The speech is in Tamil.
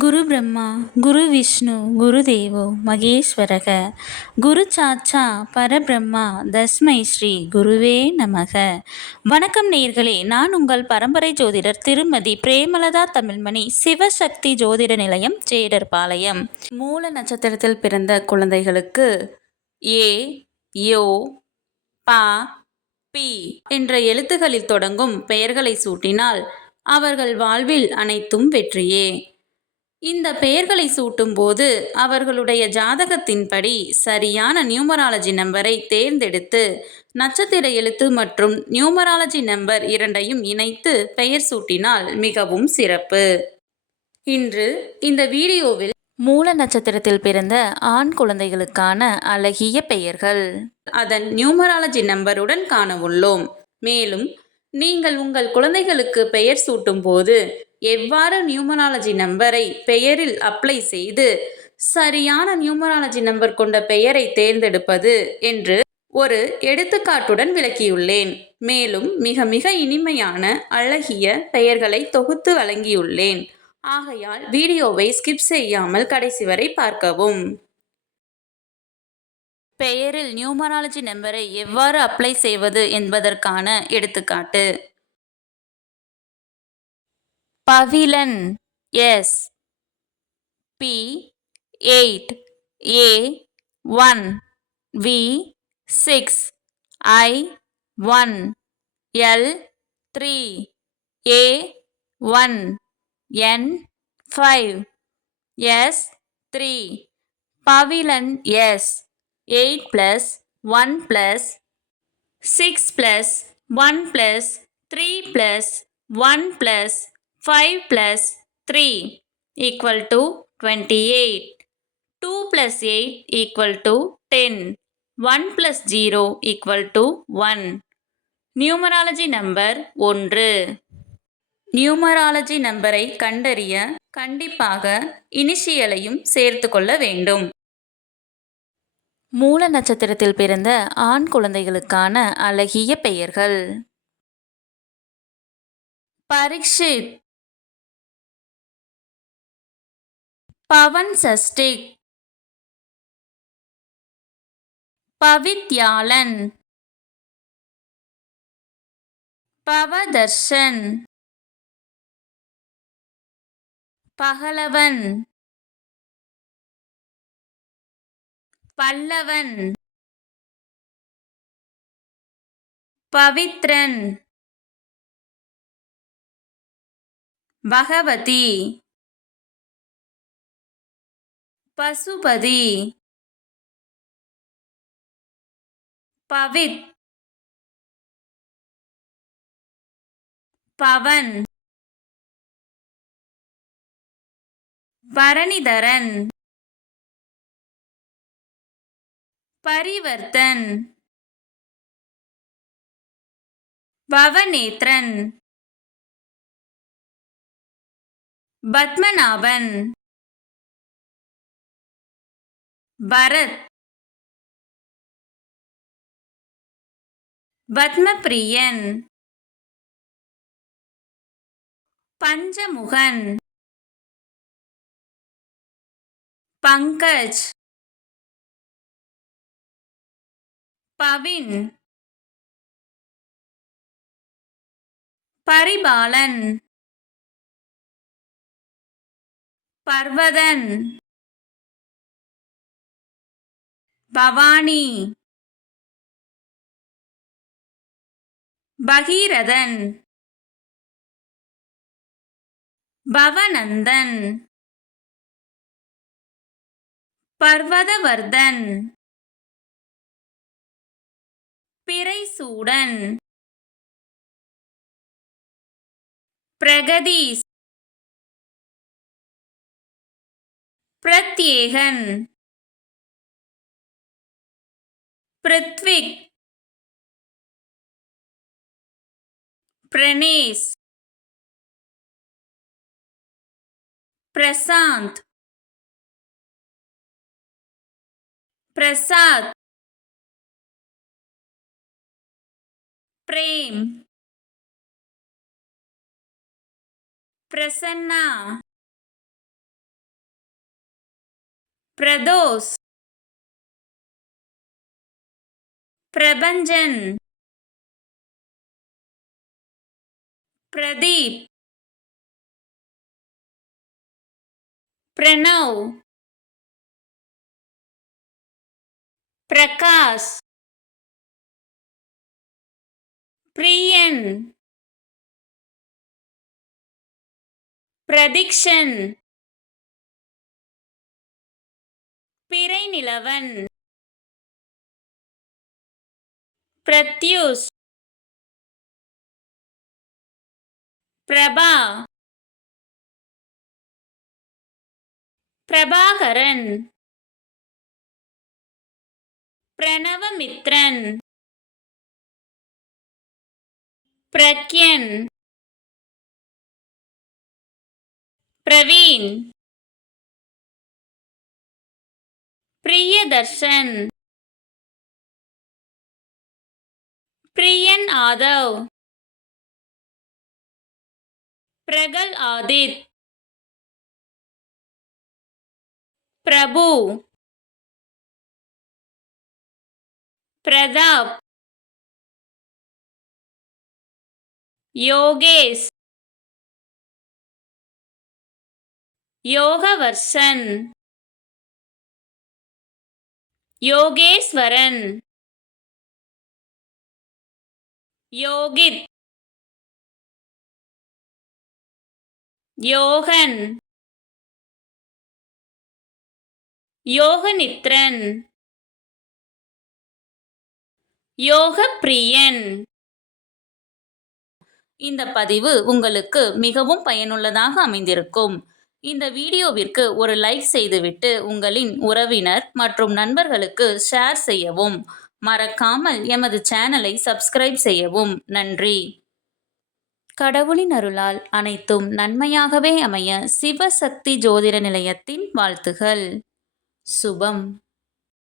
குரு பிரம்மா குரு விஷ்ணு குரு தேவோ மகேஸ்வரக குரு சாட்சா பரபிரம்மா தஸ்மை ஸ்ரீ குருவே நமக. வணக்கம் நேயர்களே, நான் உங்கள் பரம்பரை ஜோதிடர் திருமதி பிரேமலதா தமிழ்மணி, சிவசக்தி ஜோதிட நிலையம், ஜேடர்பாளையம். மூல நட்சத்திரத்தில் பிறந்த குழந்தைகளுக்கு ஏ, யோ, பா, பி என்ற எழுத்துக்களில் தொடங்கும் பெயர்களை சூட்டினால் அவர்கள் வாழ்வில் அனைத்தும் வெற்றியே. இந்த பெயர்களை சூட்டும் போது அவர்களுடைய ஜாதகத்தின்படி சரியான நியூமராலஜி நம்பரை தேர்ந்தெடுத்து நட்சத்திர எழுத்து மற்றும் நியூமராலஜி நம்பர் இரண்டையும் இணைத்து பெயர் சூட்டினால் மிகவும் சிறப்பு. இன்று இந்த வீடியோவில் மூல நட்சத்திரத்தில் பிறந்த ஆண் குழந்தைகளுக்கான அழகிய பெயர்கள், அதன் நியூமராலஜி நம்பருடன் காண உள்ளோம். மேலும் நீங்கள் உங்கள் குழந்தைகளுக்கு பெயர் சூட்டும் போது எவ்வாறு நியூமராலஜி நம்பரை பெயரில் அப்ளை செய்து சரியான நியூமராலஜி நம்பர் கொண்ட பெயரை தேர்ந்தெடுப்பது என்று ஒரு எடுத்துக்காட்டுடன் விளக்கியுள்ளேன். மேலும் மிக மிக இனிமையான அழகிய பெயர்களை தொகுத்து வழங்கியுள்ளேன். ஆகையால் வீடியோவை ஸ்கிப் செய்யாமல் கடைசி வரை பார்க்கவும். பெயரில் நியூமராலஜி நம்பரை எவ்வாறு அப்ளை செய்வது என்பதற்கான எடுத்துக்காட்டு. Pavilan S, P 8, A 1, V 6, I 1, L 3, A 1, N 5, S 3. Pavilan S 8 plus 1 plus 6 plus 1 plus 3 plus 1 plus 5 plus 3 equal to 28. 2 plus 8 equal to 10. 1 plus 0 equal to 1. Numerology number 1. Numerology நம்பரை கண்டறிய கண்டிப்பாக இனிஷியலையும் சேர்த்து கொள்ள வேண்டும். மூல நட்சத்திரத்தில் பிறந்த ஆண் குழந்தைகளுக்கான அழகிய பெயர்கள். பரீட்சித், பவன் சஷ்டிக், பவித்யாளன், பவதர்ஷன், பகலவன், பல்லவன், பவித்ரன், பகவதி, பசுபதி, பவித், பவன், பரணிதரன், பரிவர்த்தன், பவநேத்ரன், பத்மநாபன், பரத், பத்மபிரியன், பஞ்சமுகன், பங்கஜ், பவின், பரிபாலன், பர்வதன், பவானி, பகீரதன், பவநந்தன், பர்வதவர்தன், பிறைசூடன், பிரகதீஷ், பிரத்யேகன், பிருத்விக், பிரணேஷ், பிரசாந்த், பிரசாத், பிரேம், பிரசன்னா, பிரதோஷ், பிரபஞ்சன், பிரதீப், பிரணவ், பிரகாஷ், பிரியன், பிரதிக்ஷன், பிறைநிலவன், பிரத்யூஷ், பிரபா, பிரபாகரன், பிரணவமித்ரன், பிரக்யன், பிரவீன், பிரியதர்ஷன், பிரியன் ஆதவ், பிரகல் ஆதித், பிரபு, பிரதாப், யோகேஷ், யோகவர்ஷன், யோகேஸ்வரன், யோகித், யோகன், யோகநித்ரன், யோகப்பிரியன். இந்த பதிவு உங்களுக்கு மிகவும் பயனுள்ளதாக அமைந்திருக்கும். இந்த வீடியோவிற்கு ஒரு லைக் செய்துவிட்டு உங்களின் உறவினர் மற்றும் நண்பர்களுக்கு ஷேர் செய்யவும். மறக்காமல் எமது சேனலை சப்ஸ்கிரைப் செய்யவும். நன்றி. கடவுளின் அருளால் அனைத்தும் நன்மையாகவே அமைய சிவசக்தி ஜோதிட நிலையத்தின் வாழ்த்துகள். சுபம்.